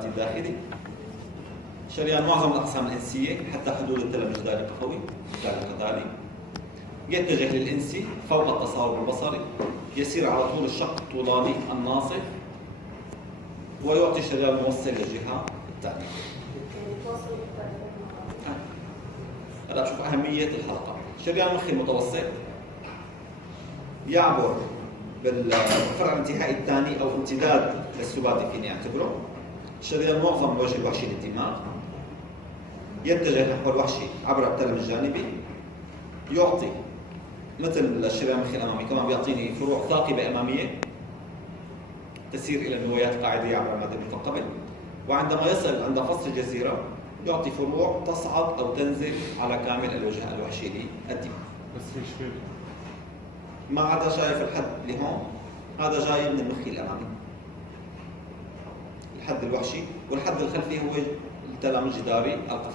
الداخلي. شريان معظم الأقسام الإنسية حتى حدود التلم الجداري القفوي القتالي. يتجه للإنسي فوق التصاوب البصري، يسير على طول الشق الطولاني الناصف، ويعطي الشريان الموصل للجهة الثانية. هلا بشوف أهمية الحلقة. الشريان المخي المتوسط يعبر بالفرع الانتهائي الثاني أو امتداد للسباتي فيني أعتبره. الشريان معظم الوجه الوحشي للدماغ، يتجه نحو الوحشي عبر التلم الجانبي، يعطي مثل الشريان المخي الأمامي كمان بيعطيني فروع ثاقبة أمامية تسير إلى النوايات القاعدية عبر المادة المثقبة، وعندما يصل عند فصل الجزيرة يعطي فروع تصعد أو تنزل على كامل الوجه الوحشي للدماغ. بس مش كده. ما عدا شايف الحد اللي هون، هذا جاي من المخي الأمامي، الحد الوحشي، والحد الخلفي هو التلم الجداري القفوي.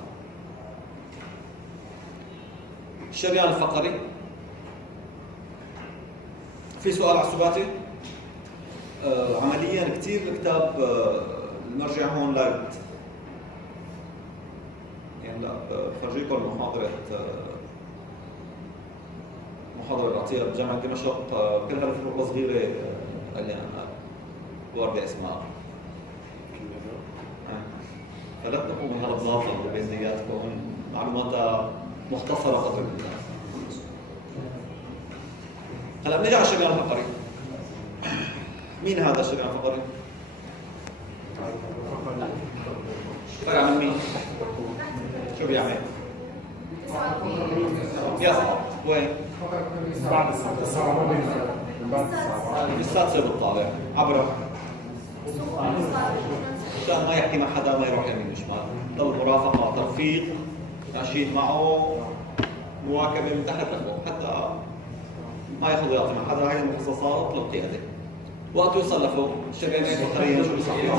الشريان الفقري، في سؤال على السباتي. عمليا كثير الكتاب المرجع هون لا يعني لا فرجيكم محاضرة بعطيها بجامعة دمشق، كلها الفروق الصغيرة اللي أنا واردة اسمها. فلا تقوم من هالضغط والبيزنيات تكون معلوماتها مختصرة قدر الإمكان. هلا بنرجع على الشريان الفقري. مين هذا الشريان الفقري؟ فرع من مين؟ شو بيعمل؟ يصعد وين؟ بعد الساعة السادسة بالطالع عبر عشان ما يحكي مع حدا، ما يروح يمين وشمال، ضل مرافقة، ترفيق، تنشيط معه، مواكبة من تحت لفوق حتى ما ياخذ يعطي مع حدا. هاي المخصصات للقيادة. وقت يوصل لفوق الشريانين الفقريين شو بيصير؟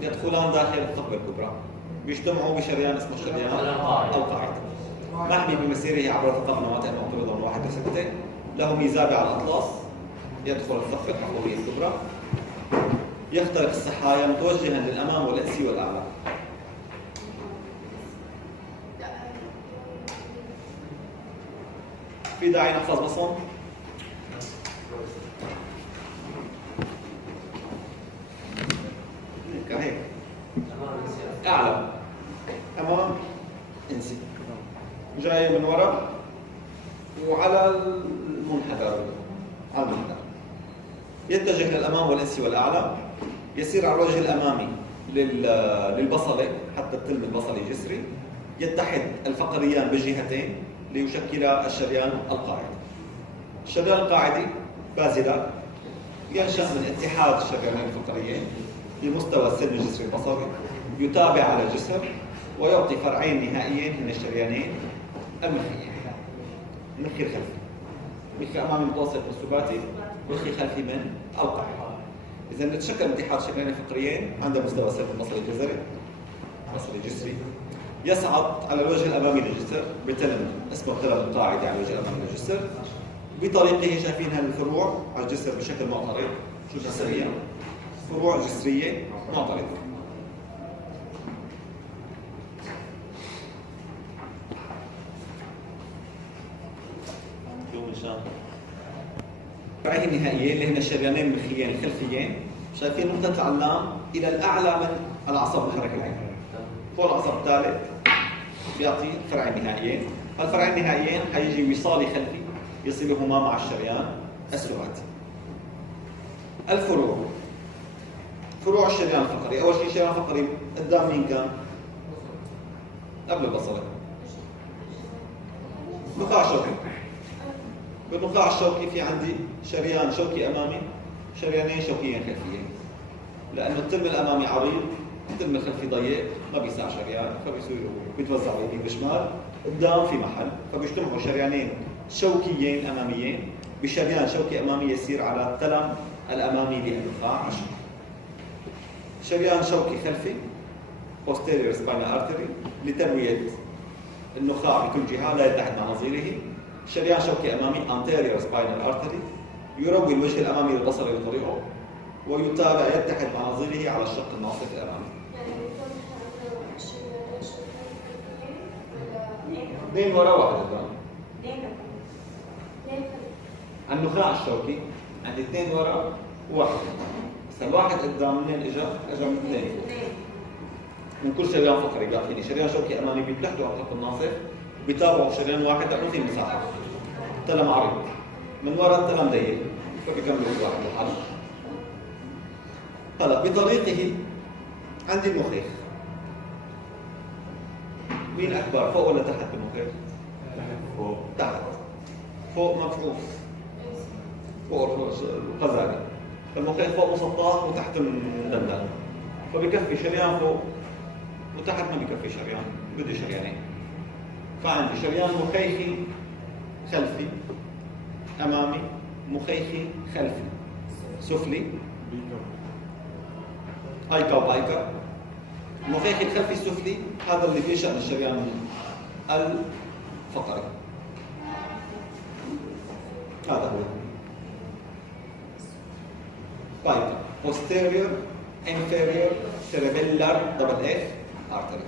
يدخلان داخل الثقبة الكبرى، بيجتمعوا بشريان اسمه الشريان القاعدي، محمي بمسيره عبر ثقب مناطق معترضة من 1 ل6، له ميزابة على الأطلس، يدخل الثقبة القفوية الكبرى، يخترق الصحايا متوجها للأمام والإنسي والأعلى. في داعي نحفظ بصم؟ هيك أعلى أمام إنسي، جاي من وراء وعلى المنحدر، على المنحدر يتجه للأمام والإنسي والأعلى، يسير على الوجه الأمامي للبصلة حتى التلم البصلي الجسري، يتحد الفقريان بجهتين ليشكلا الشريان القاعدي. الشريان القاعدي بازلاء ينشأ من اتحاد الشريانين الفقريين لمستوى السلم الجسري البصري، يتابع على الجسر ويعطي فرعين نهائيين من الشريانين المخيين. المخي الخلفي، مخي أمامي متوسط والسباتي، مخي خلفي من القاعدي. إذا نتشكل اتحاد الشريانين الفقريين عند مستوى السلم البصري الجسري، يصعد على الوجه الأمامي للجسر بتلم اسمه التلم القاعدي على الوجه الأمامي للجسر، بطريقه شايفين هالفروع على الجسر بشكل معترض. شو جسرية؟ فروع جسرية معترضة. فرعيه النهائيين اللي هن الشريانين المخيين الخلفيين، شايفين نقطة العلام إلى الأعلى من العصب الحركي العين، فوق العصب الثالث بيعطي فرعين نهائيين. هالفرعين النهائيين حيجي وصالي خلفي يصلهما مع الشريان السباتي. الفروع، فروع الشريان الفقري. أول شيء الشريان الفقري قدام مين كان؟ قبل البصرة، نخاع شوكي. بالنخاع الشوكي في عندي شريان شوكي أمامي، شريانين شوكيين خلفيين. لأنه التلم الأمامي عريض، التلم الخلفي ضيق، ما بيسع شريان، فبيصيروا بيتوزعوا يمين وشمال، قدام في محل، فبيجتمعوا شريانين شوكيين أماميين بشريان شوكي أمامي يسير على التلم الأمامي للنخاع الشوكي. شريان شوكي خلفي posterior spinal artery لتروية النخاع بكل جهة لا يتحد مع نظيره. شريان شوكي أمامي anterior spinal artery يروي الوجه الأمامي للبصري بطريقه، ويتابع يتحد مع نظيره على الشق الناصف الأمامي. اثنين ورا واحد قدام. النخاع الشوكي عندي اثنين ورا وواحد قدام. بس الواحد قدام منين اجى من اثنين من كل شريان فقري داخلي، شريان شوكي امامي بيتحدوا على الخط الناصف بيتابعوا شريان واحد لانه في مساحه. تلم عريض من ورا التلم ضيق فبيكملوا كل واحد لحاله. هلا بطريقه عندي المخيخ. مين اكبر فوق ولا تحت بالمخيخ؟ فوق. تحت. فوق مفعوص. فوق القزاني. فالمخيخ فوق مسطح وتحت مدندن. فبكفي شريان فوق وتحت ما بكفي شريان، بدي شريانين. فعندي شريان مخيخي خلفي امامي، مخيخي خلفي سفلي ايكا وبايكا. المخيخي الخلفي السفلي هذا اللي بيشأن الشريان الفقري. هذا هو بايكا posterior inferior cerebellar double F artery.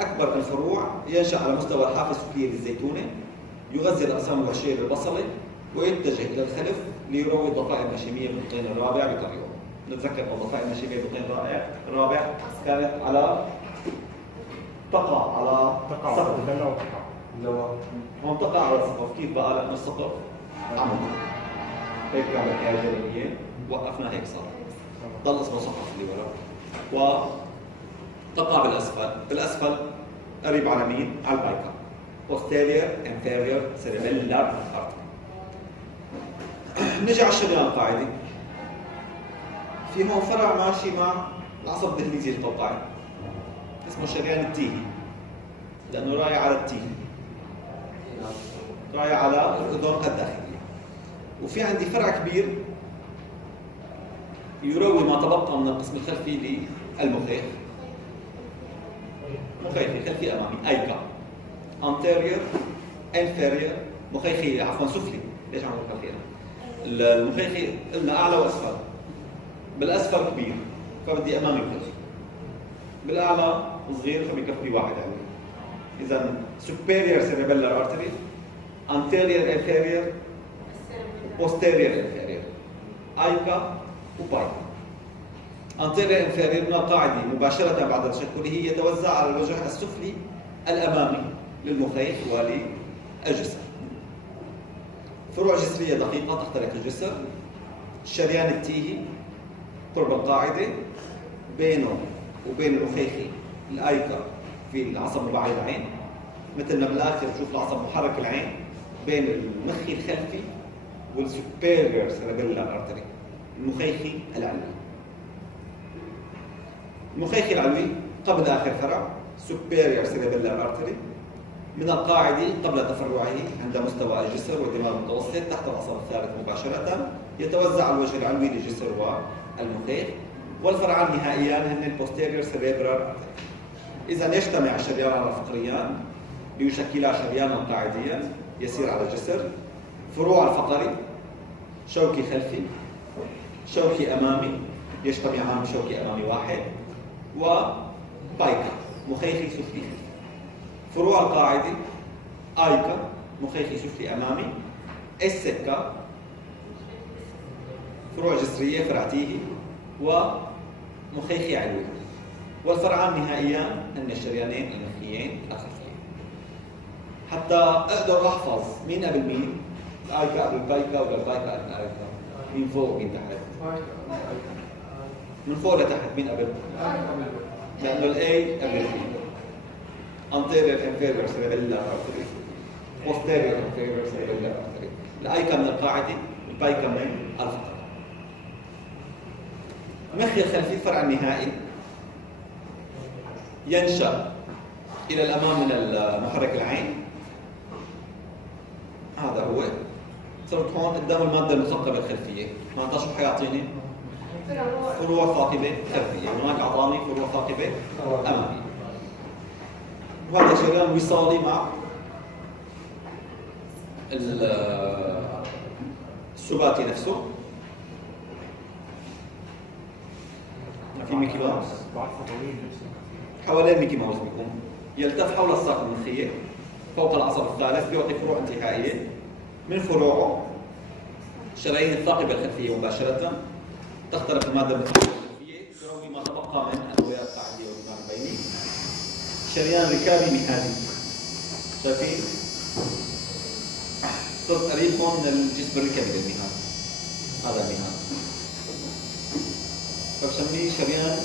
أكبر الفروع ينشأ على مستوى الحافة السفلية للزيتونة، يغذي الأجسام الوحشية للبصلة ويتجه إلى الخلف ليروي الضفائر النشيمية بالطين الرابع بطريقه. نتذكر الضفائر النشيمية بالطين الرابع كانت على تقع على سقف. هون تقع على السقف. كيف بقى؟ لأنه السقف عمود هيك عمل حياة جانبية، وقفنا هيك صار ضل اسمه سقف اللي ورا. وتقع بالأسفل قريب على مين؟ على البايكا posterior inferior cerebellar artery. نجي على الشريان القاعدي. في هون فرع ماشي مع العصب الدهليزي القوقعي اسمه الشريان التيهي، لأنه رايح على التيهي، رايح على الأذن الداخلية. وفي عندي فرع كبير يروي ما تبقى من القسم الخلفي للمخيخ. مخيخي خلفي أمامي أيكا anterior inferior مخيخي عفوا سفلي. ليش عم نقول خلفي أنا؟ المخيخي قلنا أعلى وأسفل. بالأسفل كبير فبدي أمامي وخلفي. بالأعلى صغير فبكفي واحد علوي. إذا superior cerebellar artery anterior inferior posterior inferior أيكا وبايكا. anterior inferior من القاعدة مباشرة بعد تشكله يتوزع على الوجه السفلي الأمامي للمخيخ وللجسر. فروع جسرية دقيقة تخترق الجسر. الشريان التيهي قرب القاعدة، بينه وبين المخيخي الأيكا في العصب مبعد العين، مثل ما بالآخر بشوف العصب محرك العين بين المخي الخلفي والسوبيريور سيربيلار ارتري المخيخي العلوي. المخيخي العلوي قبل آخر فرع سوبيريور سيربيلار ارتري من القاعدة قبل تفرعه عند مستوى الجسر والدماغ المتوسط تحت العصب الثالث مباشرة، يتوزع على الوجه العلوي للجسر والمخيخ، والفرعان نهائيان هن البوستيريور سيربرال ارتري. إذا يجتمع الشريان الفقريان ليشكلا شريانا قاعديا يسير على الجسر. فروع الفقري شوكي خلفي، شوكي أمامي يجتمعان بشوكي أمامي واحد، وبايكا مخيخي سفلي. فروع القاعدة آيكا مخيخي سفلي أمامي، السكة فروع جسرية فرعتيه ومخيخي علوي، والفرعان نهائيان هن الشريانين المخيين الخلفيين. حتى أقدر أحفظ مين قبل مين، الآيكا قبل البايكا ولا البايكا قبل الآيكا، مين فوق ومين تحت. من فوق لتحت مين قبل؟ لأنه الأي قبل البي. anterior inferior cerebellar artery posterior inferior cerebellar artery. الآيكا من القاعدة، البايكا من الفقرة. المخي الخلفي الفرع النهائي ينشأ إلى الأمام من محرك العين. هذا هو. صرت هون قدام المادة المثقبة الخلفية. ما أنت شو حيعطيني؟ فروع ثاقبة خلفية. هناك أعطاني فروع ثاقبة أمامية. وهذا شريان وصالي مع السباتي نفسه. في ميكي ماوس بعرفه طويل. حوالين ميكي ماوس بيكون يلتف حول الساق المخية فوق العصب الثالث بيعطي فروع انتهائية. من فروعه الشرايين الثاقبة الخلفية مباشرة تخترق المادة الخلفية تروي ما تبقى من الأدوية القاعدية والدماغ البيني. شريان ركابي مهادي شايفين؟ صرت قريب هون من الجسم الركبي للمهاد. هذا المهاد فبسميه شريان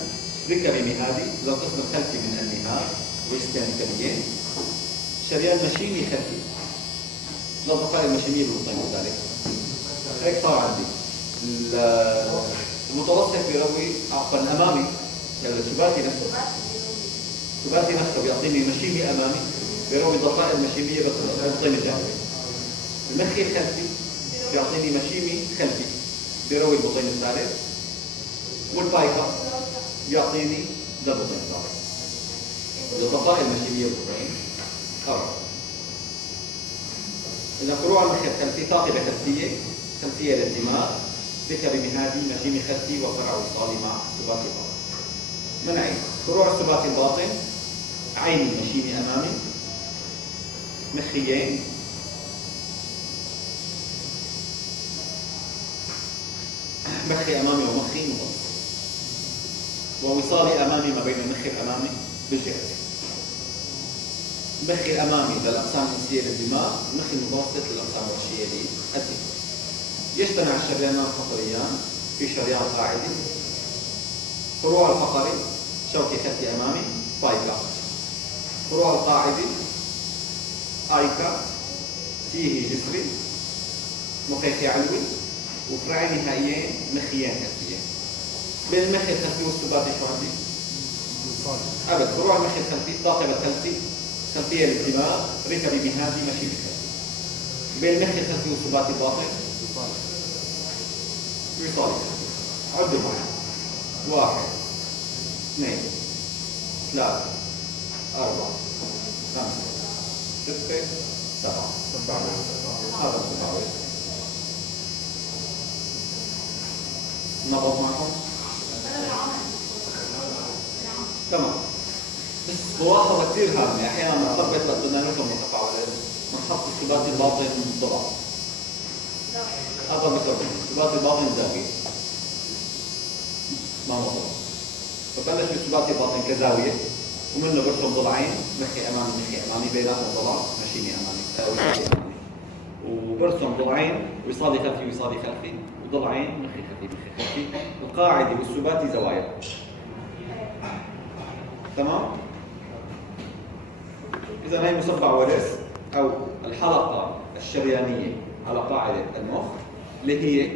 ركبي مهادي إذا القسم الخلفي من المهاد ويستين ركبيين. شريان مشيمي خلفي للضفائر المشيمية بالوطين ذلك. هيك صار عندي المتوسط بيروي عفوا الأمامي الثباتي نفسه. الثباتي نفسه بيعطيني مشيمي أمامي بيروي ضفائر مشيمية بالوطين الجانبي. المخي الخلفي بيعطيني مشيمي خلفي بيروي البطين الثالث. والبايكا بيعطيني ده البطين الثالث. الضفائر المشيمية بالوطين أربعة. إذا فروع المخي الخلفي ثاقبة خلفية خلفية للدماغ ركبي مهادي مشيمي خلفي وفرع وصالي مع ثباتي الباطن. منعين فروع الثباتي الباطن عيني مشيمي أمامي مخيين مخي أمامي ومخي متوسط ووصالي أمامي ما بين المخي الأمامي بالجهتين. المخي الأمامي للأقسام الجنسية للدماغ، المخي المتوسط للأقسام الوحشية للدماغ. يجتمع الشريانان الفقريان في شريان قاعدي. فروع الفقري شوكي خلفي أمامي بايكا. فروع القاعدي آيكا تيهي جسري مخيخي علوي وفرعين نهائيين مخيين خلفيين. بين المخي الخلفي والثباتي شو عندي؟ أبد فروع المخي الخلفي ثاقبة خلفي خلفية للدماغ ركبي مهادي مشيمي خلفي. بين المخي الخلفي والثباتي الباطن وصالي. عدوا معي 1 2 3 4 5 6 7 هذا التفاوت. نبض معكم؟ تمام. بس ملاحظة كثير هامة أحيانا بنثبت للتنانوش المتفاعلات بنحط الثباتي الباطن ضبع. هذا بسبب الثباتي الباطن زاوية ما مضبوط. فبلش بالثباتي الباطن كزاوية ومنه برسم ضلعين مخي أمامي بيناتهم ضلع مشيمي أمامي وصالي أمامي وبرسم ضلعين وصالي خلفي وضلعين مخي خلفي. القاعدي والثباتي زوايا. تمام؟ إذا هي مسبع ورث أو الحلقة الشريانية على قاعدة المخ اللي هي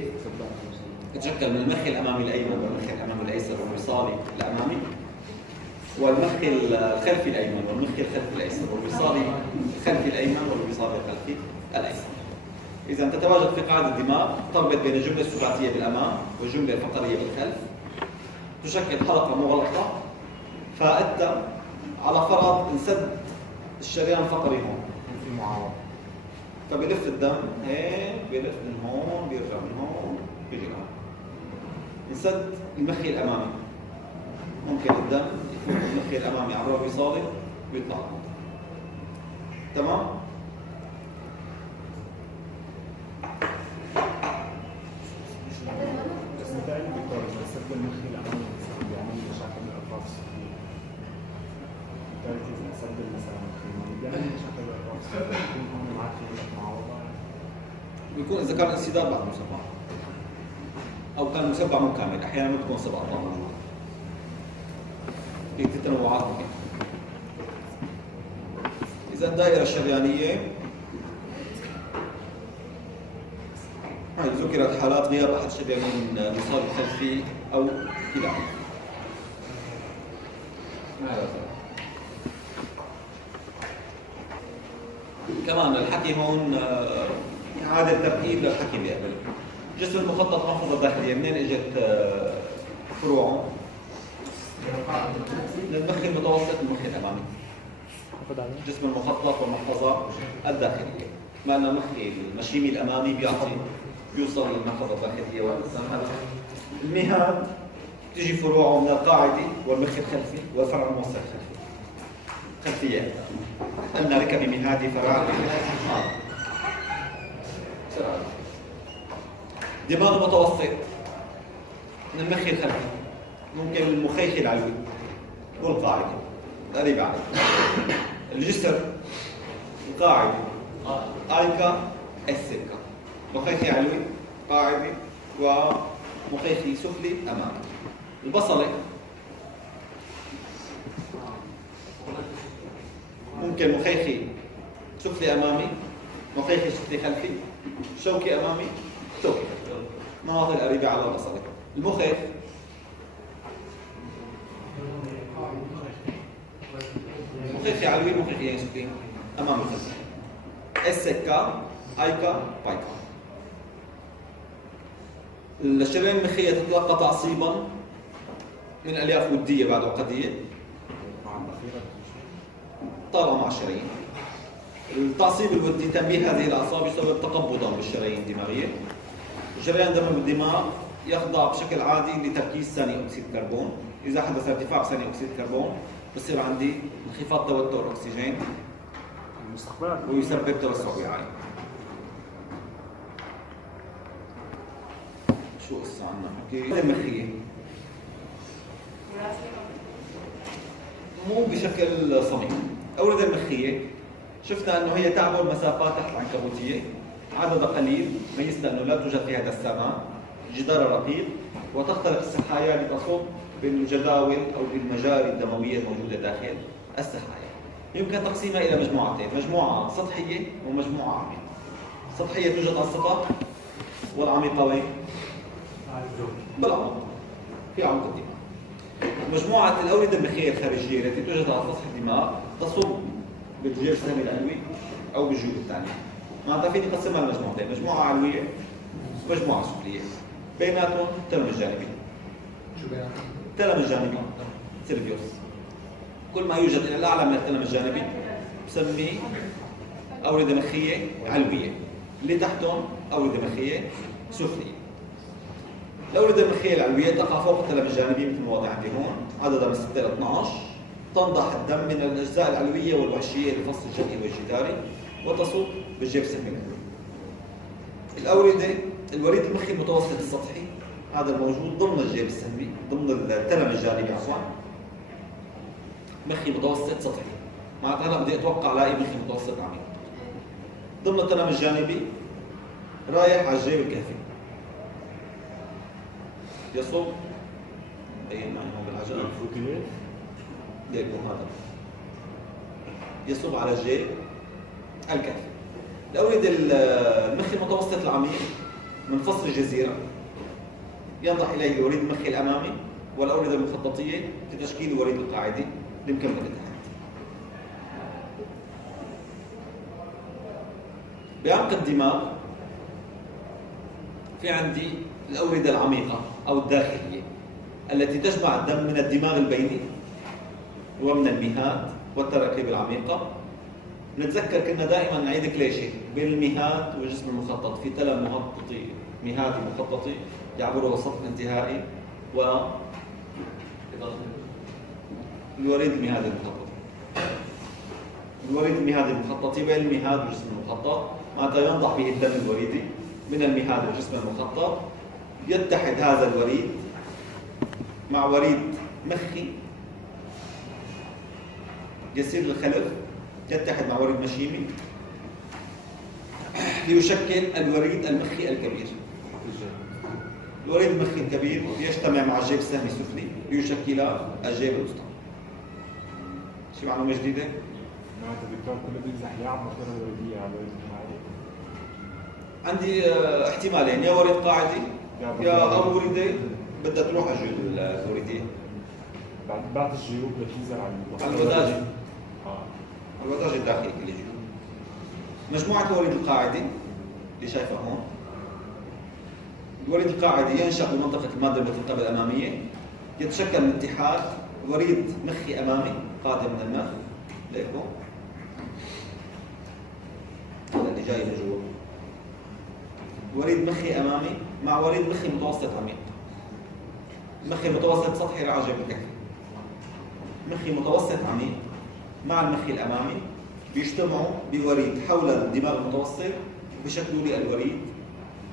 تتشكل من المخ الأمامي الأيمن والمخ الأمامي الأيسر والوصالي الأمامي والمخ الخلفي الأيمن والمخ الخلفي الأيسر والوصالي الخلفي الأيمن والوصالي الخلفي الأيسر. إذا تتواجد في قاعدة الدماغ تربط بين الجملة الثباتية بالأمام والجملة الفقرية بالخلف تشكل حلقة مغلقة. فأنت على فرض انسد الشريان الفقري هون في معاوضة فبيلف الدم هيك بيلف من هون بيرجع من هون بيجي لهون. انسد المخي الأمامي ممكن الدم يفوت المخي الأمامي عبر الوصالي ويطلع لهون. تمام؟ بس متهيألي دكتور إذا سد المخي الأمامي بيعمل مشاكل بالأطراف السفلية. متهيألي إذا سد مثلا المخي الأمامي بيعمل مشاكل بالأطراف السفلية بيكون هون معك في عندك معوضة. بيكون إذا كان انسداد بعد مسبع أو كان مسبع مو كامل أحيانا ما بتكون 7 أطراف في تنوعات ممكن. إذا الدائرة الشريانية هاي ذكرت حالات غياب أحد الشريانين الوصال الخلفي أو كلاهما. كمان الحكي هون إعادة تركيب للحكي اللي قبل. جسم المخطط محفظة داخلية منين اجت فروعه؟ للمخ المتوسط المخ الأمامي. جسم المخطط والمحفظة الداخلية. ما أن المخ المشيمي الأمامي بيوصل للمحفظة الداخلية والإنسان هذا. المهاد تجي فروعه من القاعدة والمخ الخلفي والفرع الموصل الخلفي. خلفيات. قلنا لك بمهادي فرع دماغ متوسط من المخ الخلفي، ممكن المخيخ العلوي والقاعدة قريبة عليه. الجسر القاعدة آيكا السكة، مخيخي علوي قاعدة ومخيخي سفلي أمامي. البصلة ممكن مخيخي سفلي أمامي، مخيخي سفلي خلفي، شوكي أمامي، شوكي خلفي. مناطق قريبة على البصلة. المخيخ مخيخي علوي، مخيخي سفلي أمامي خلفي. السكة آيكا بايكا. الشرايين المخية تتلقى تعصيبا من ألياف ودية بعد عقدية طالعة مع الشرايين. التعصيب الودي تنبيه هذه الأعصاب يسبب تقبضا بالشرايين الدماغية. جريان دم بالدماغ يخضع بشكل عادي لتركيز ثاني أكسيد الكربون. إذا حدث ارتفاع ثاني أكسيد الكربون بصير عندي انخفاض توتر أكسجين ويسبب توسع وعي. شو قصة عنا حكي المخية مو بشكل صميم. أوردة المخية شفنا أنه هي تعبر مسافات تحت العنكبوتية عدد قليل، ميزنا أنه لا توجد فيها دسامات، جدار رقيق، وتخترق السحايا لتصب بالجداول أو بالمجاري الدموية الموجودة داخل السحايا. يمكن تقسيمها إلى مجموعتين، مجموعة سطحية ومجموعة عميقة. السطحية توجد على السطح والعميقة وين؟ بالعمق في عمق الدماغ. مجموعة الأوردة المخية الخارجية التي توجد على سطح الدماغ تصب بالجيب السهمي العلوي أو بالجيوب الثانية. معناتها فيني أقسمها لمجموعتين، مجموعة علوية ومجموعة سفلية. بيناتهم التلم الجانبي. شو بيناتهم؟ التلم الجانبي سيرفيوس. كل ما يوجد إلى الأعلى من التلم الجانبي بسميه أوردة مخية علوية. اللي تحتهم أوردة مخية سفلية. الأوردة المخية العلوية تقع فوق التلم الجانبي مثل ما واضح عندي هون، عددها من 6 إلى 12. تنضح الدم من الأجزاء العلوية والوحشية لفصل الجبهي والجداري وتصب بالجيب السفلي. الوريد المخي المتوسط السطحي هذا الموجود ضمن الجيب السفلي، ضمن التلم الجانبي عفوا. مخي متوسط سطحي، معناتها هلا بدي اتوقع الاقي مخي متوسط عميق. ضمن التلم الجانبي رايح على الجيب الكهفي. يصب بين معي هون بالعجله الفوتيات ليكون هذا يصب على الجيب الكهفي. الأوردة المخي المتوسط العميق من فصل الجزيرة ينضح إليه الوريد المخي الأمامي والأوردة المخططية لتشكيل الوريد القاعدي لمكمل التحت. بعمق الدماغ في عندي الأوردة العميقة أو الداخلية التي تجمع الدم من الدماغ البيني ومن المهاد والتراكيب العميقة. نتذكر كنا دائما نعيد كليشة بين المهاد والجسم المخطط. في تلم مخططي مهادي مخططي يعبر وسط الانتهائي الوريد المهادي المخططي. الوريد المهادي المخططي بين المهاد والجسم المخطط، معناتها ينضح به الدم الوريدي من المهاد والجسم المخطط. يتحد هذا الوريد مع وريد مخي يسير للخلف، يتحد مع وريد مشيمي ليشكل الوريد المخي الكبير. الوريد المخي الكبير يجتمع مع الجيب السهمي السفلي ليشكل الجيب الوسطى. شي معلومة جديدة؟ معناتها الدكتور كله بيمزح يا عم الصورة الوردية على عندي احتمالين، يا وريد قاعدي يا أوردة بدها تروح على الجيوب الوريدية. بعد الجيوب بتنزل على الوداجي. الوداجي الداخلي كل جيوب. مجموعة الوريد القاعدي اللي شايفها هون. الوريد القاعدي ينشأ بمنطقة المادة المتثقبة الأمامية، يتشكل من اتحاد وريد مخي أمامي قادم من المخ ليكو، هذا اللي جاي من جوا، وريد مخي أمامي مع وريد مخي متوسط عميق. مخي متوسط سطحي راجع بالكفي. مخي متوسط عميق مع المخي الامامي بيجتمعوا بوريد حول الدماغ المتوسط بشكلوا لي الوريد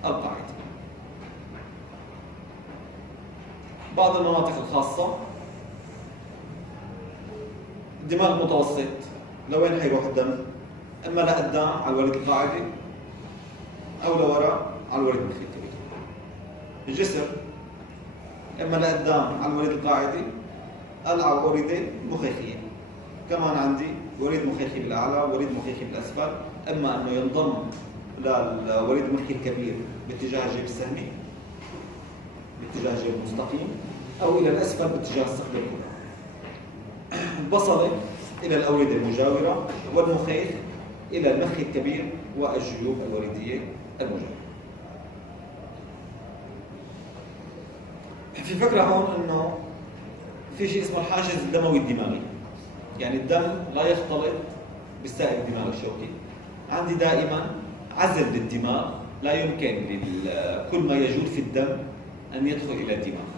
القاعدي. بعض المناطق الخاصة الدماغ المتوسط لوين حيروح الدم؟ اما لقدام على الوريد القاعدي او لورا على الوريد المخي الكبير. الجسر اما لقدام على الوريد القاعدي على الوردين مخيخية. كمان عندي وريد مخيخي بالاعلى وريد مخيخي بالاسفل، اما انه ينضم للوريد المخي الكبير باتجاه الجيب السهمي باتجاه الجيب المستقيم او الى الاسفل باتجاه الثقب الكلى. البصله الى الاورده المجاوره والمخيخ الى المخ الكبير والجيوب الوريديه المجاوره. في فكره هون انه في شيء اسمه الحاجز الدموي الدماغي، يعني الدم لا يختلط بالسائل الدماغ الشوكي. عندي دائما عزل للدماغ، لا يمكن كل ما يجول في الدم ان يدخل الى الدماغ.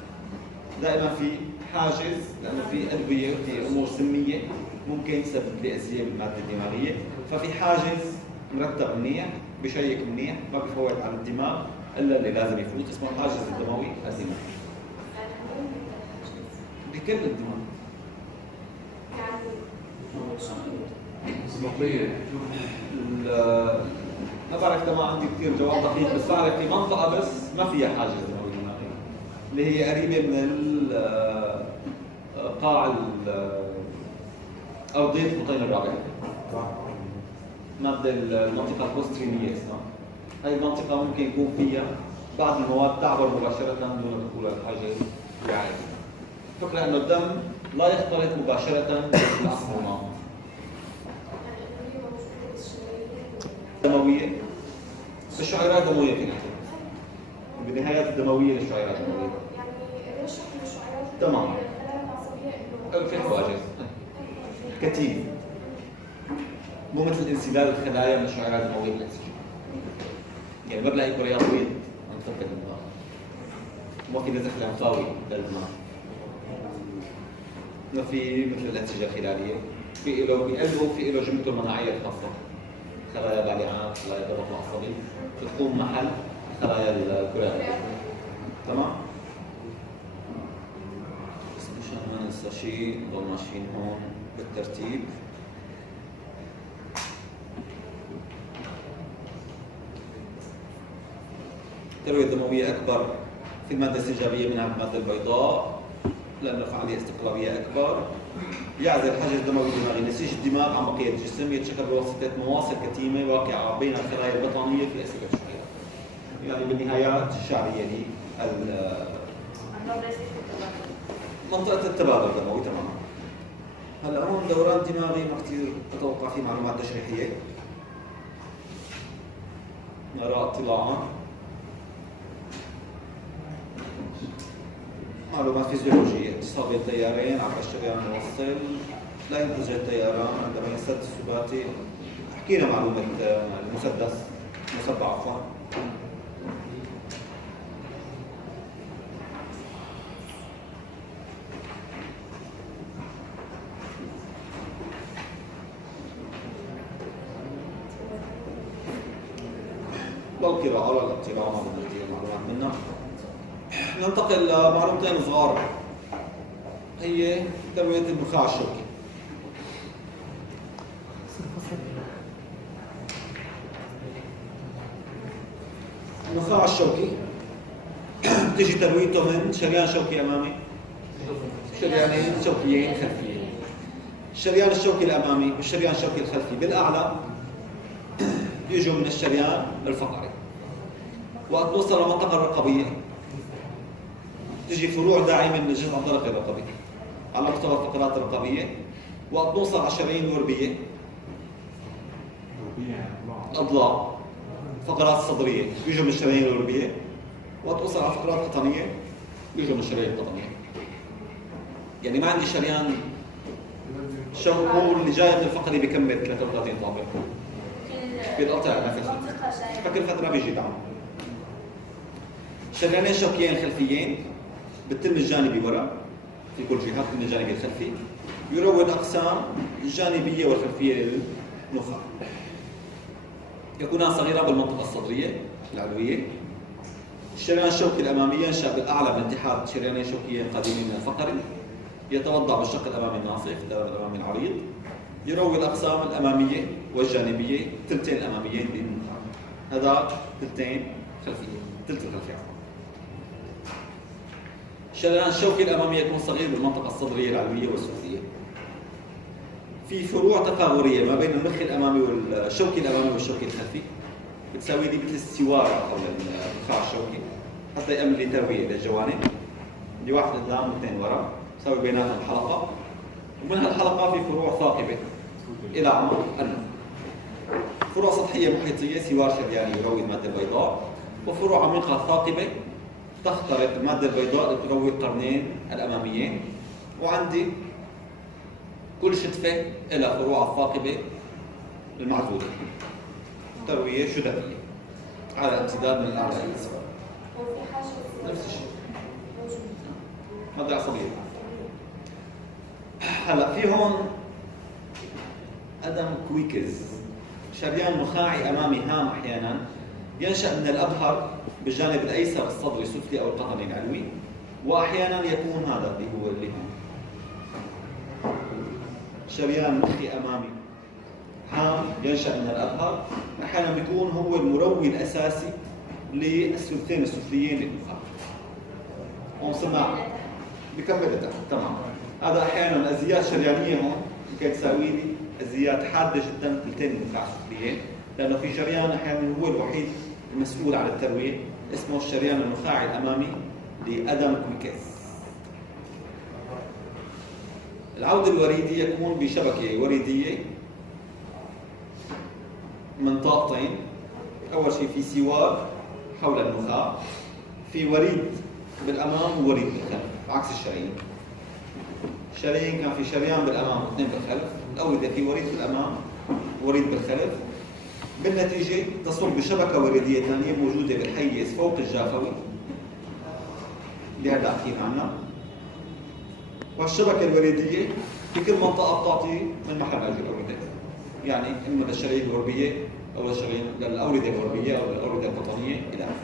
دائما في حاجز لانه في ادويه في امور سميه ممكن تسبب لي اذيه بالماده الدماغيه، ففي حاجز مرتب منيح بشيك منيح ما بفوت على الدماغ الا اللي لازم يفوت، اسمه الحاجز الدموي الدماغي بكل الدماغ. ما بعرف كمان عندي كثير جواب دقيق، بس بعرف في منطقه بس ما فيها حاجز دموي دماغي اللي هي قريبه من قاع ارضيه القطين الرابع، ماده المنطقه البوسترينيه اسمها. هاي المنطقه ممكن يكون فيها بعض المواد تعبر مباشره دون دخول الحاجز الوعائي. الفكره انه الدم لا يختلط مباشره بالعصبونات دمويه، الشعيرات دمويه فينا بالنهايات الدمويه للشعيرات الدمويه. يعني رشح الشعيرات تمام. الخلايا العصبيه في حواجز كتير مو مثل انسداد الخلايا من الشعيرات الدمويه بالاكسجين. يعني ما بلاقي كريات بيض عم تفقد الدماغ، وما في نزف لمفاوي للدماغ، ما في مثل الانسجه الخلاليه، في له بقلبه في له جملته المناعيه الخاصه، خلايا بالعات، خلايا الضغط العصبي بتقوم محل خلايا الكريات. تمام؟ بس مشان ما ننسى شيء نضل ماشيين هون بالترتيب. التروية الدموية أكبر في المادة الاستجابية منها المادة البيضاء لأنه فعالية استقلابية أكبر. يعزل الحاجز الدموي الدماغي نسيج الدماغ عن بقية الجسم، يتشكل بواسطة مواصل كتيمة واقعة بين الخلايا البطانية في أسئلة الشعيرات، يعني بالنهايات الشعرية دي منطقة التبادل الدموي. تماما. هلا هون دوران دماغي ما كثير أتوقع فيه معلومات تشريحية، نرى اطلاعا معلومات فيزيولوجية، اتصال بين تيارين عبر الشريان الموصل لا ينتج التياران عندما ينسد السباتي. حكينا معلومة المسدس المصبع عفوا. والقراءة والاطلاع ما بدنا كثير معلومات منها. ننتقل لمعلومتين صغار، هي تنمية النخاع الشوكي. النخاع الشوكي بتجي ترويته من شريان شوكي أمامي، شريانين شوكيين خلفيين. الشريان الشوكي الأمامي والشريان الشوكي الخلفي بالأعلى بيجوا من الشريان الفقري، وقت نوصل للمنطقة الرقبية تجي فروع داعمة من الجذع الضلقي الرقبي على مستوى الفقرات الرقبية. وقت نوصل على الشرايين الوربية الأضلاع الفقرات الصدرية بيجوا من الشرايين الوربية. وقت نوصل على الفقرات القطنية بيجوا من الشرايين القطنية. يعني ما عندي شريان اللي جاي من الفقري بكمل 33 طابق بينقطع نفسه فكل فترة بيجي دعم. شريانين شوكيين خلفيين بالتم الجانبي وراء في كل جهة، التم الجانبي الخلفي يروي الأقسام الجانبية والخلفية للنخاع. يكونان صغيرة بالمنطقة الصدرية العلوية. الشريان الشوكي الأمامي ينشأ بالأعلى من اتحاد شريانين شوكيين قديمين من الفقري، يتوضع بالشق الأمامي الناصف الدرب الأمامي العريض، يروي الأقسام الأمامية والجانبية، الثلثين الأماميين للنخاع، هذا ثلثين خلفية، ثلث الخلفية. الشريان الشوكي الأمامي يكون صغير بالمنطقة الصدرية العلوية والسفلية. في فروع تفاورية ما بين المخ الأمامي والشوكي الأمامي والشوكي الخلفي، بتساوي دي مثل السوارة حول النخاع الشوكي حتى يأمن لي تروية للجوانب. دي واحد قدام واثنين ورا، بتساوي بيناتهم حلقة، ومن هالحلقة في فروع ثاقبة إلى عمق النخ. فروع سطحية محيطية سوار شرياني يروي المادة البيضاء، وفروع عميقة ثاقبة تخترق المادة البيضاء لتروي القرنين الأماميين. وعندي كل شتفة إلى فروع الثاقبة المعزولة، تروية شدفية على امتداد من الأعلى إلى الأسفل. لو في حاجة نفس الشيء، موجودة. مادة عصبية. هلا في هون أدم كويكز، شريان نخاعي أمامي هام أحيانا ينشأ من الأبهر بالجانب الأيسر الصدري السفلي أو القطني العلوي، وأحيانا يكون هذا اللي هو اللي هون شريان مخي أمامي هام ينشأ من الأبهر، أحيانا بيكون هو المروي الأساسي للثلثين السفليين للنخاع. هون سمع بكمل تحت، تمام. هذا أحيانا أزيات شريانية هون ممكن تساوي لي أزيات حادة جدا ثلثين النخاع السفليين، لأنه في شريان أحيانا هو الوحيد المسؤول عن التروية اسمه الشريان النخاعي الأمامي لأدم كويكز. العود الوريدي يكون بشبكة وريدية من طاقتين. أول شيء في سوار حول النخاع، في وريد بالأمام ووريد بالخلف عكس الشرايين. الشرايين كان في شريان بالأمام واثنين بالخلف، الأوردة في وريد بالأمام ووريد بالخلف. بالنتيجة تصل بشبكة وريدية ثانية موجودة بالحيز فوق الجافوي اللي هذا حكينا عنها. والشبكة الوريدية في كل منطقة بتعطي من محل أجل الأوردة، يعني إما للشرايين الغربية أو للأوردة الغربية أو للأوردة القطنية إلى آخره.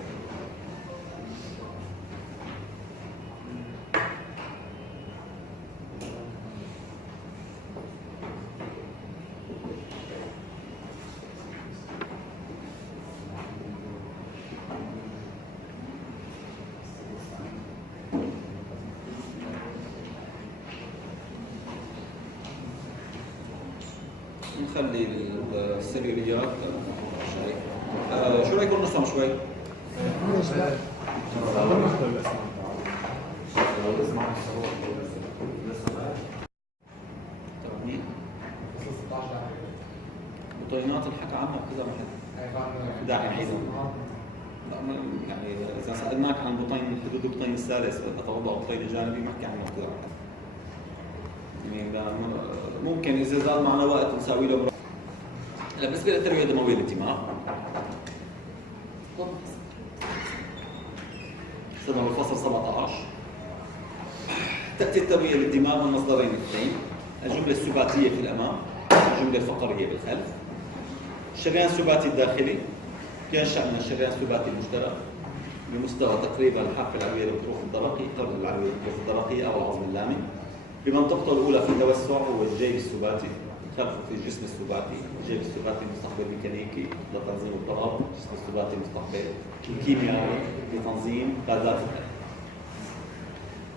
نخلي السريريات شو رايكم نسمع شوي؟ بطينات الحكى عنها بكذا محل، داعي نعيدهم. يعني اذا سالناك عن بطين من حدود البطين الثالث اتوضا البطين الجانبي بحكي عنه بكذا محل. يعني ممكن اذا زاد معنا وقت نساوي له بالنسبه للترويه الدمويه الانتماء صرنا بالفصل 17. تاتي الترويه للدماغ من مصدرين اثنين، الجمله السباتيه في الامام، الجمله الفقريه بالخلف. الشريان السباتي الداخلي ينشا من الشريان السباتي المشترك بمستوى تقريبا الحافه العلويه للطروف الدرقي، قرب العلويه للطروف الدرقيه او العظم اللامي. بمنطقته الاولى في توسع هو الجيب السباتي، خلفه في الجسم السباتي، الجيب السباتي مستقبل ميكانيكي لتنظيم الطلب، الجسم السباتي مستقبل كيميائي لتنظيم غازات الدم.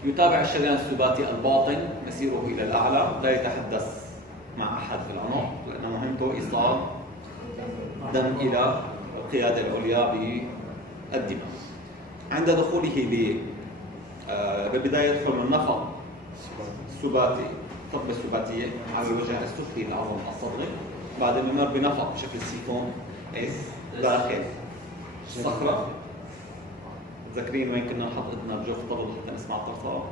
يتابع الشريان السباتي الباطن مسيره الى الاعلى، لا يتحدث مع احد في العنق لان مهمته ايصال دم الى القياده العليا بالدماغ. عند دخوله بالبدايه يدخل من نفق السباتي، الثقبه السباتيه على الوجه السفلي للعظم الصدري، بعدين بمر بنفق بشكل سيفون داخل الصخره. متذكرين وين كنا نحط ايدنا بجوف الطبل حتى نسمع الطرطار؟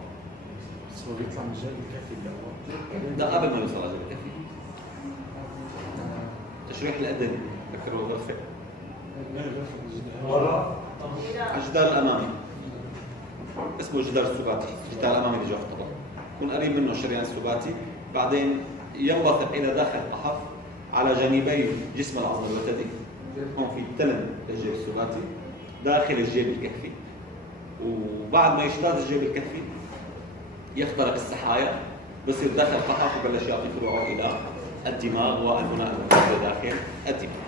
بس هو بيطلع من جانب الكافي الأول. ده قبل ما يوصل على الكافي. تشريح الأذن ذكروا الغرفة. ورا الجدار الأمامي. بس اسمه الجدار السباتي، الجدار الامامي اللي جوا الطبق، يكون قريب منه الشريان السباتي، بعدين ينبثق الى داخل القحف على جانبي جسم العظم الوتدي. هون في تلم للجيب السباتي داخل الجيب الكهفي، وبعد ما يجتاز الجيب الكهفي يخترق السحايا، بصير داخل القحف وبلش يعطي فروعه الى الدماغ والبناء الموجود داخل الدماغ.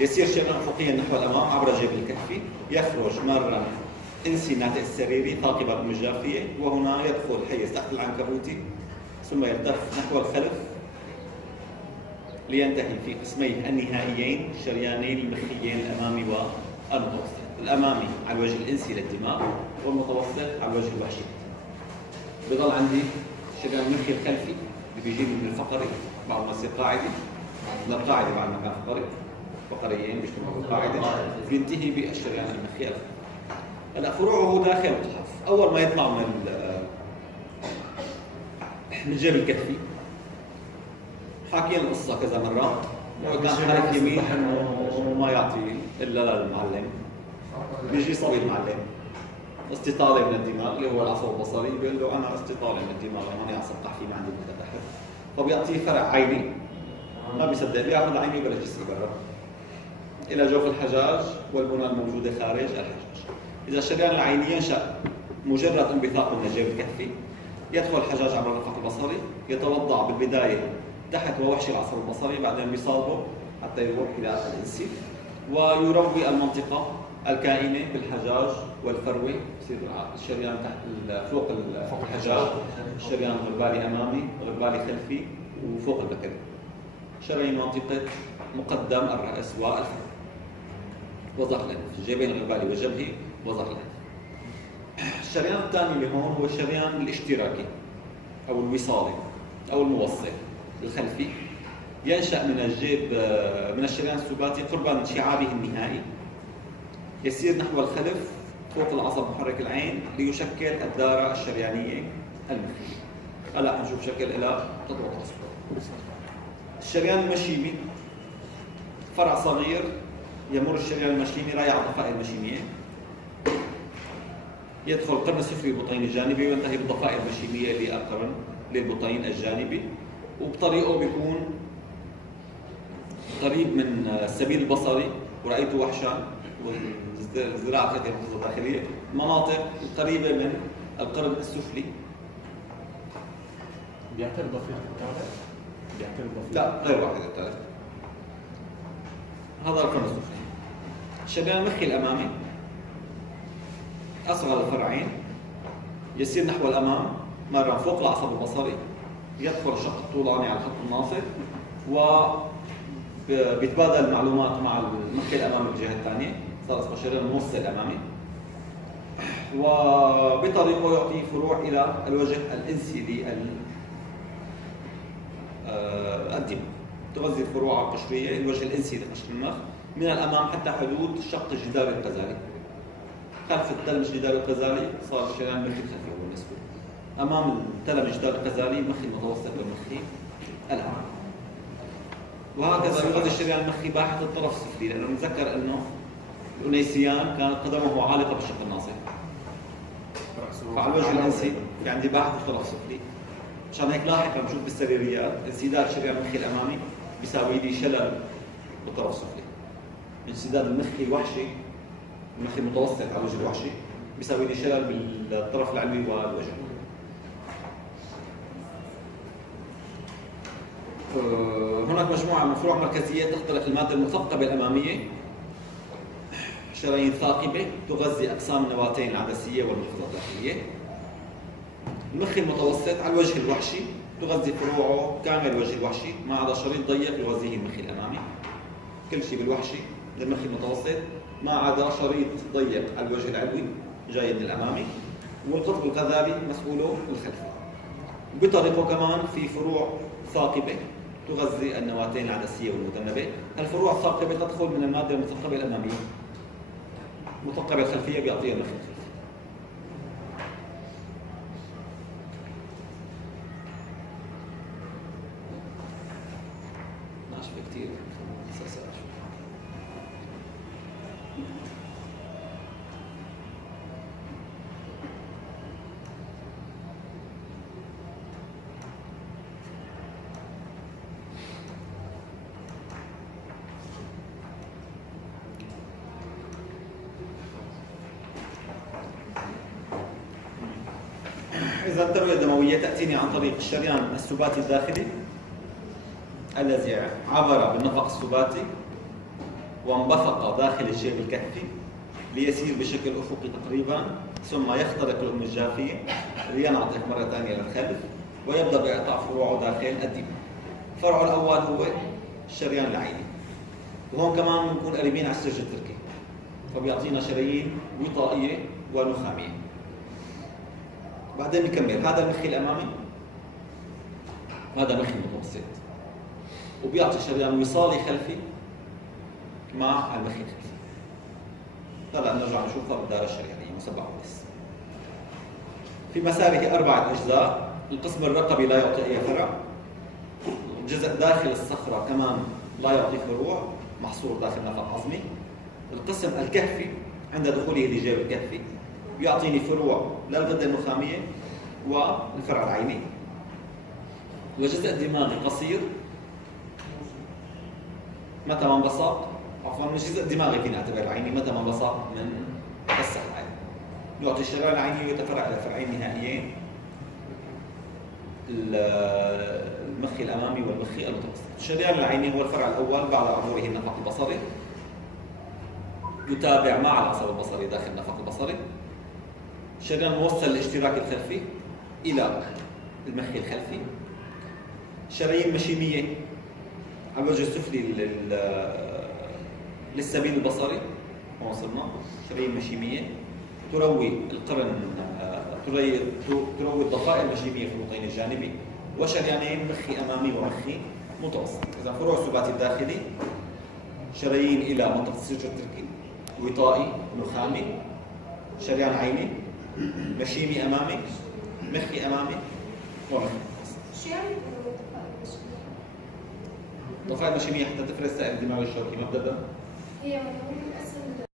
يسير شريان افقيا نحو الامام عبر الجيب الكهفي، يخرج مره انسي الناتئ السريري ثاقب الام الجافيه، وهنا يدخل حيز تحت العنكبوتي ثم يلتف نحو الخلف لينتهي في قسميه النهائيين الشريانين المخيين الامامي والمتوسط. الامامي على الوجه الانسي للدماغ، والمتوسط على الوجه الوحشي. بضل عندي الشريان المخي الخلفي اللي بيجي من الفقري بعد ما يصير قاعدي، من القاعده بعد ما كان فقري، فقريين بيجتمعوا بالقاعده، بينتهي بالشريان المخي الخلفي. هلا فروعه داخل القحف، اول ما يطلع من الجيب الكهفي حاكيين القصه كذا مره، وكان حالف يمين وما يعطي الا للمعلم، بيجي صبي المعلم استطاله من الدماغ اللي هو العصب البصري، بيقول له انا استطاله من الدماغ هون عصب تحفيني عندي متفتح، فبيعطيه فرع عيني، ما بيصدق بياخذ عيني وبلش يسري برا الى جوف الحجاج والبنى الموجوده خارج الحجاج. اذا الشريان العيني ينشا مجرد انبثاق من الجيب الكهفي، يدخل الحجاج عبر الرفق البصري، يتوضع بالبدايه تحت ووحش العصب البصري، بعدين بيصابه حتى يروح الى الانسي، ويروي المنطقه الكائنه بالحجاج والفروه، يصير الشريان تحت فوق الحجاج، الشريان غربالي امامي، غربالي خلفي، وفوق البكر. شرايين منطقه مقدم الراس والفروه وظهر الانف، الجيبين الغربالي والجبهي وظهر الانف. الشريان الثاني اللي هون هو الشريان الاشتراكي او الوصالي او الموصل الخلفي، ينشا من الجيب من الشريان السباتي قرب شعابه النهائي، يسير نحو الخلف فوق العصب محرك العين ليشكل الدارة الشريانية المخية. هلا حنشوف شكل إلى تطبيق الأصبع. الشريان المشيمي فرع صغير يمر الشريان المشيمي رايح على الضفائر المشيمية، يدخل القرن السفلي البطين الجانبي وينتهي بالضفائر المشيمية للقرن للبطين الجانبي، وبطريقه بيكون قريب من السبيل البصري ورأيت وحشا والزراعة هذه المحافظة الداخلية، مناطق قريبة من القرن السفلي. بيعتبر ضفيرة الثالث؟ بيعتبر ضفيرة؟ لا غير واحد الثالث. هذا القرن السفلي. الشريان المخي الأمامي أصغر الفرعين، يسير نحو الأمام مرة فوق العصب البصري، يدخل الشق الطولاني على الخط الناصب، وبيتبادل المعلومات مع المخي الأمامي بالجهة الثانية، صار اسمه الشريان الموصل الأمامي، وبطريقه يعطي فروع إلى الوجه الإنسي للدماغ. تغذي الفروع القشرية الوجه الإنسي لقشر المخ من الأمام حتى حدود شق الجدار القذالي. خلف التلم الجدار القذالي صار الشريان المخي الخلفي هو المسؤول. أمام التلم الجدار القذالي المخي المتوسط والمخي الأمامي. وهكذا يغذي الشريان المخي باحث الطرف السفلي، لأنه نتذكر أنه الأنيسيان كانت قدمه عالقة بالشق الناصب. فعلى الوجه الإنسي في عندي باحث الطرف السفلي. عشان هيك لاحقا بنشوف بالسريريات انسداد الشريان المخي الأمامي بيساوي لي شلل بالطرف السفلي. انسداد المخي الوحشي، المخي المتوسط على الوجه الوحشي بيساوي لي شلل بالطرف العلوي والوجه. هناك مجموعة من فروع مركزية تخترق المادة المثقبة الأمامية، شرايين ثاقبة تغذي أقسام النواتين العدسية والمحفظة الداخلية. المخ المتوسط على الوجه الوحشي تغذي فروعه كامل الوجه الوحشي ما عدا شريط ضيق يغذيه المخ الأمامي. كل شيء بالوحشي للمخ المتوسط ما عدا شريط ضيق على الوجه العلوي جاي من الأمامي، والقطب القذالي مسؤوله الخلفي. بطريقه كمان في فروع ثاقبة تغذي النواتين العدسية والمذنبة. الفروع الثاقبة تدخل من المادة المثقبة الأمامية، المثقبة الخلفية بيعطيها المخ الخلفي. ناشفة كثير أساسات. إذا التروية الدموية تأتيني عن طريق الشريان السباتي الداخلي الذي عبر بالنفق السباتي وانبثق داخل الجيب الكهفي ليسير بشكل أفقي تقريبا، ثم يخترق الأم الجافية لينعطف مرة ثانية للخلف ويبدأ بإعطاء فروعه داخل الدماغ. الفرع الأول هو الشريان العيني، وهون كمان بنكون قريبين على السرج التركي، فبيعطينا شرايين وطائية ونخامية. بعدين نكمل، هذا المخي الأمامي وهذا مخي متوسط، وبيعطي شريان وصالي خلفي مع المخي الخلفي. هلا نرجع نشوفها بالدائرة الشريانية مسبعة بس. في مساره 4 أجزاء، القسم الرقبي لا يعطي أي فرع، الجزء داخل الصخرة كمان لا يعطي فروع، محصور داخل نفق عظمي. القسم الكهفي عند دخوله لجيب الكهفي يعطيني فروع للغدة النخامية والفرع العيني. والجزء الدماغي قصير متى ما انبسط، عفوا مش جزء دماغي فينا نعتبر عيني، متى ما انبسط من السحب يعطي الشريان العيني ويتفرع الى فرعين نهائيين، المخي الامامي والمخي المتوسط. الشريان العيني هو الفرع الاول بعد عبوره النفق البصري، يتابع مع العصب البصري داخل النفق البصري. الشريان موصل للاشتراك الخلفي الى المخي الخلفي. شرايين مشيميه على الوجه السفلي للسبيل البصري، هون وصلنا. شرايين مشيميه تروي القرن، تروي الضفائر المشيميه في الوطين الجانبي. وشريانين مخي امامي ومخي متوسط. اذا فروع السباتي الداخلي شرايين الى منطقه السرج التركي، وطائي نخامي، شريان عيني، مشيمي امامي، مخي امامي ومخي متوسط. شو يعني الضفائر المشيمية؟ الضفائر المشيميه حتى تفرز سائل الدماغ الشوكي مبددا هي ممكن تقسم